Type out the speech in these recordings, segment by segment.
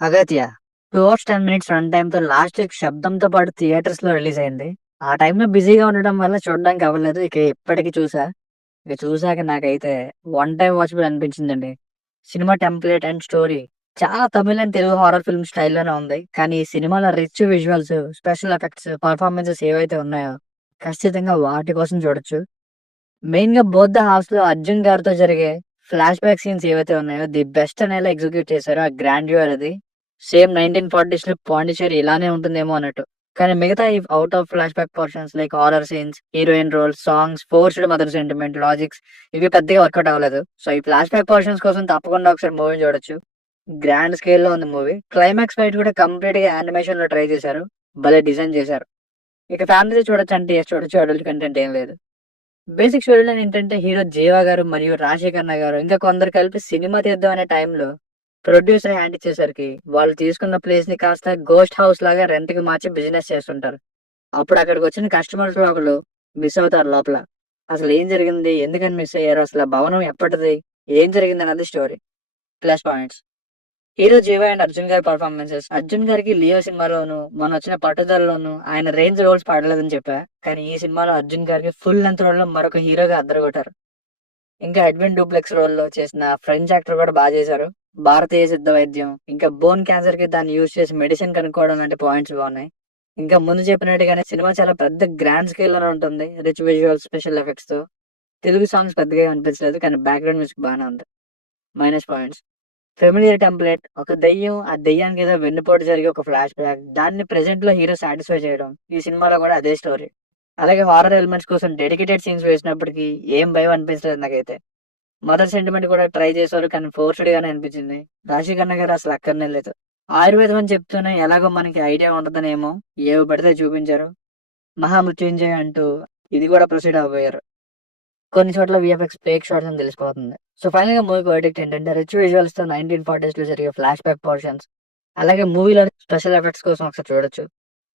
'అగత్య' 2 hours 10 minutes run టైమ్‌తో last week 'శబ్దం'తో పాటు థియేటర్స్‌లో రిలీజ్ అయింది. ఆ టైంలో బిజీగా ఉండడం వల్ల చూడడానికి అవ్వలేదు. ఇక ఇప్పటికి చూసా. ఇక చూసాక నాకైతే వన్ టైమ్ వాచబుల్ అనిపించిందండి. సినిమా టెంప్లేట్ అండ్ స్టోరీ చాలా Tamil and Telugu horror film స్టైల్‌లోనే ఉంది. కానీ ఈ సినిమాలో rich visuals, special effects, performances ఏవైతే ఉన్నాయో ఖచ్చితంగా వాటి కోసం చూడొచ్చు. మెయిన్‌గా 'బోత్ ద హార్స్‌లో' అర్జున్ గారితో జరిగే ఫ్లాష్ బ్యాక్ సీన్స్ ఏవైతే ఉన్నాయో ది బెస్ట్ అనేలా ఎగ్జిక్యూట్ చేశారు. ఆ గ్రాండియర్ అది. సేమ్ 1940స్‌లో పాండిచ్చేరి ఇలానే ఉంటుందేమో అన్నట్టు. కానీ మిగతా ఈ out of flashback portions like horror scenes, heroine role, songs, forced mother sentiment, logics ఇవి పెద్దగా వర్కౌట్ అవ్వలేదు. సో, ఈ ఫ్లాష్ బ్యాక్ పోర్షన్స్ కోసం తప్పకుండా ఒకసారి మూవీ చూడొచ్చు. గ్రాండ్ స్కేల్‌లో ఉంది మూవీ. క్లైమాక్స్ ఫైట్ కూడా కంప్లీట్‌గా యానిమేషన్‌లో ట్రై చేశారు. భలే డిజైన్ చేశారు. ఇక ఫ్యామిలీతో చూడొచ్చంటే యెస్ చూడొచ్చు. అడల్ట్ కంటెంట్ ఏం లేదు. బేసిక్ స్టోరీ లైన్ ఏంటంటే హీరో 'జీవా' గారు మరియు 'రాజశేఖర్ ఖన్నా' గారు ఇంకా కొందరు కలిపి సినిమా తీద్దాం అనే టైంలో ప్రొడ్యూసర్ హ్యాండ్ ఇచ్చేసరికి వాళ్ళు తీసుకున్న ప్లేస్‌ని కాస్త గోస్ట్ హౌస్ లాగా రెంట్‌కి మార్చి బిజినెస్ చేస్తుంటారు. అప్పుడు అక్కడికొచ్చిన కస్టమర్స్‌లో ఒకళ్ళు మిస్ అవుతారు లోపల. అసలు ఏం జరిగింది? ఎందుకని మిస్ అయ్యారు? అసలు ఆ భవనం ఎప్పటిది? ఏం జరిగిందన్నది story. Plus points. Hero 'Jiiva' and Arjun గారి పెర్ఫార్మన్సెస్. అర్జున్ గారికి 'లియో' సినిమాలోను, మొన్నొచ్చిన 'పట్టుదల'లోను ఆయన రేంజ్ రోల్స్ పడలేదని చెప్పా. కానీ ఈ సినిమాలో అర్జున్ గారికి ఫుల్ లెంగ్త్ రోల్‌లో మరొక హీరోగా అదరగొట్టారు. ఇంకా 'ఎడ్విన్ డూప్లెక్స్' రోల్‌లో చేసిన ఫ్రెంచ్ యాక్టర్ కూడా చేశారు. భారతీయ సిద్ధ వైద్యం, ఇంకా బోన్ క్యాన్సర్‌కి దాన్ని యూజ్ చేసి మెడిసిన్ కనుక్కోవడం లాంటి పాయింట్స్ బాగున్నాయి. ఇంకా ముందు చెప్పినట్టుగానే సినిమా చాలా పెద్ద గ్రాండ్ స్కేల్‌లోనే ఉంటుంది. రిచ్ విజువల్స్, స్పెషల్ ఎఫెక్ట్స్‌తో. తెలుగు సాంగ్స్ పెద్దగా ఏం అనిపించలేదు. కానీ బ్యాక్‌గ్రౌండ్ మ్యూజిక్ బానే ఉంది. Minus points. Familiar template. ఒక దెయ్యం, ఆ దెయ్యానికి ఏదో వెన్నుపోటు జరిగి ఒక ఫ్లాష్ బ్యాక్. దాన్ని ప్రెజెంట్‌లో హీరో సాటిస్ఫై చేయడం. ఈ సినిమాలో కూడా అదే స్టోరీ. అలాగే హారర్ ఎలిమెంట్స్ కోసం డెడికేటెడ్ సీన్స్ వేసినప్పటికీ ఏం భయం అనిపించలేదు నాకైతే. మదర్ సెంటిమెంట్ కూడా ట్రై చేశారు. కానీ ఫోర్స్‌డ్ గానే అనిపించింది. 'రాశిఖన్నా' గారు అసలు అక్కరనే లేదు. ఆయుర్వేదం అని చెప్తూనే ఎలాగో మనకి ఐడియా ఉండదనేమో ఏవి పడితే చూపించారు. 'మహామృత్యుంజయ్' అంటూ ఇది కూడా ప్రొసీడ్ అవ్వబోయారు. కొన్ని చోట్ల వీఎఫ్ఎక్స్ ఫేక్ షాట్స్ అని తెలిసిపోతుంది. సో, ఫైనల్‌గా మూవీ వర్డిక్ట్ ఏంటంటే రిచ్ విజువల్స్‌తో 1940స్‌లో జరిగే ఫ్లాష్ బ్యాక్ పోర్షన్స్, అలాగే మూవీలోని స్పెషల్ ఎఫెక్ట్స్ కోసం ఒకసారి చూడొచ్చు.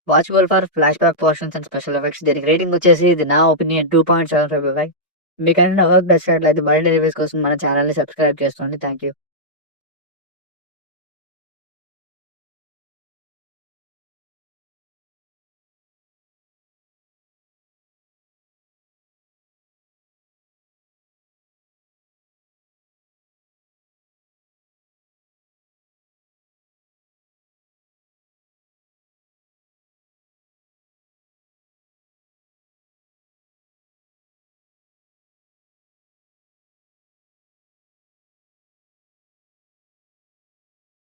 Watchable for flash back portions and special effects. దీనికి రేటింగ్ వచ్చేసి ఇది నా ఒపీనియన్ 2.75/5. మీకేమైనా వర్క్ నచ్చినట్లయితే మరిన్ని రివ్యూస్ కోసం మన ఛానెల్‌ని సబ్స్క్రైబ్ చేసుకోండి. Thank you.